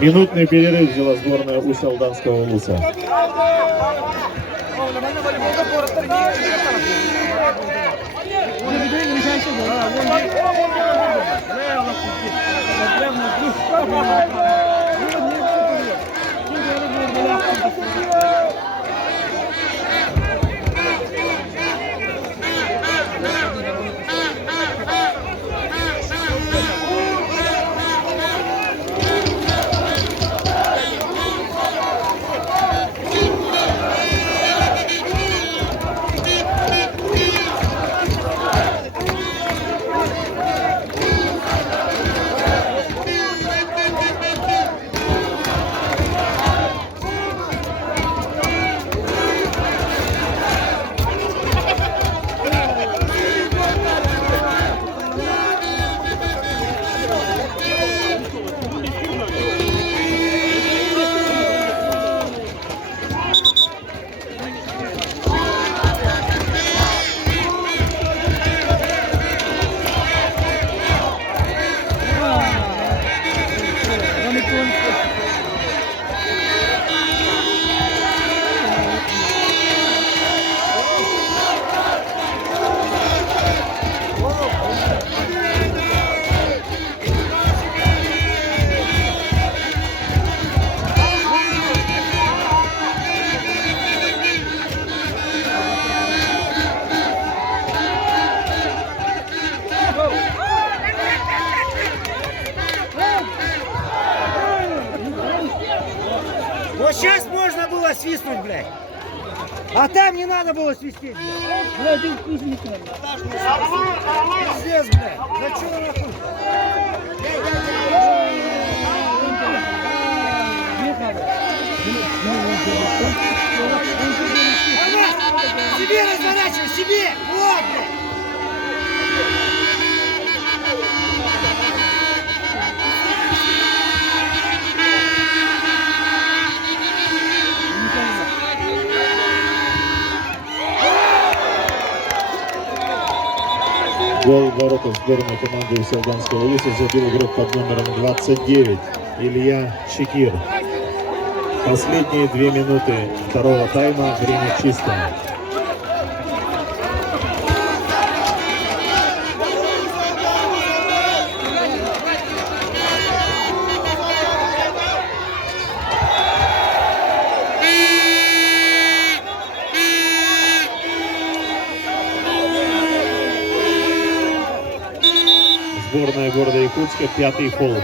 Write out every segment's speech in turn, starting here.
Минутный перерыв взяла сборная Усть-Алданского Улуса. Вот сейчас можно было свистнуть, блядь. А там не надо было свистеть, блядь. Пиздец, блядь. Зачем нахуй? Себе разворачивай, себе! Вот, блядь! Гол в воротах сборной команды Усть-Алданского Улуса забил игрок под номером 29 Илья Чекир. Последние 2 минуты второго тайма, время чистое. Сборная города Якутска, 5-й фол.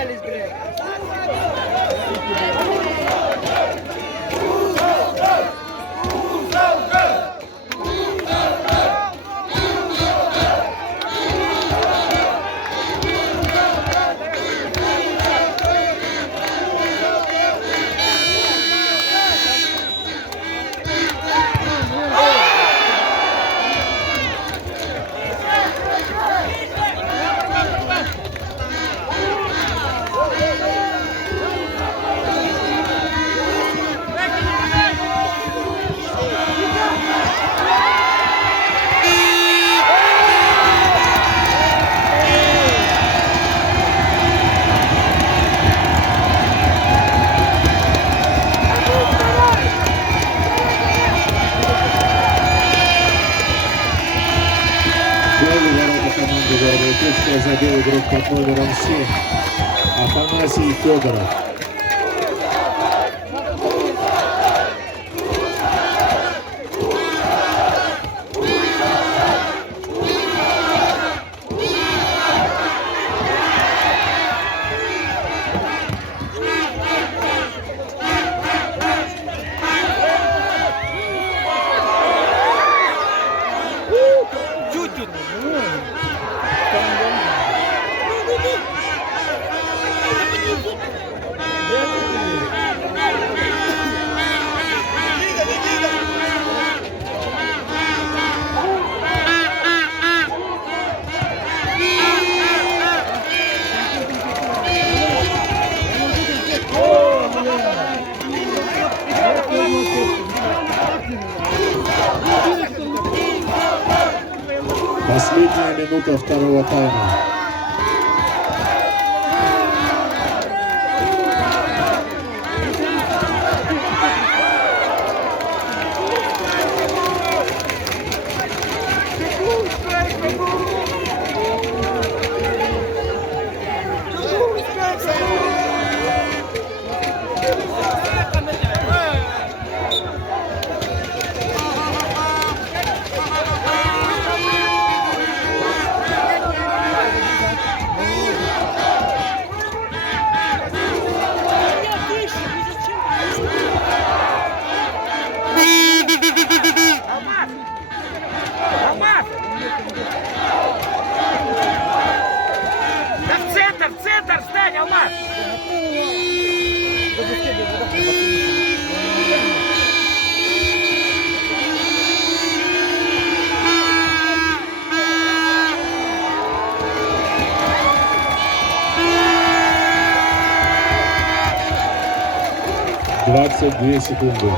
Города Якутска забил игрок под номером 7 Афанасий Федоров. Последняя минута второго тайма. Алмаз! Да в центр стань, Алмаз! Двадцать 22 секунды.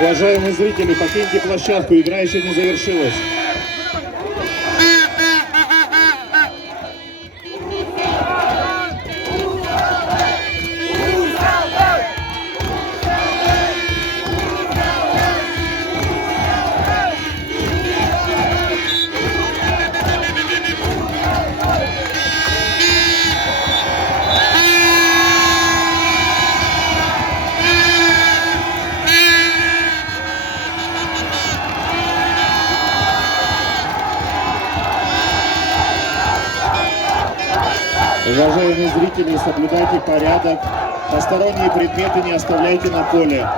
Уважаемые зрители, покиньте площадку, игра еще не завершилась. Уважаемые зрители, соблюдайте порядок. Посторонние предметы не оставляйте на поле.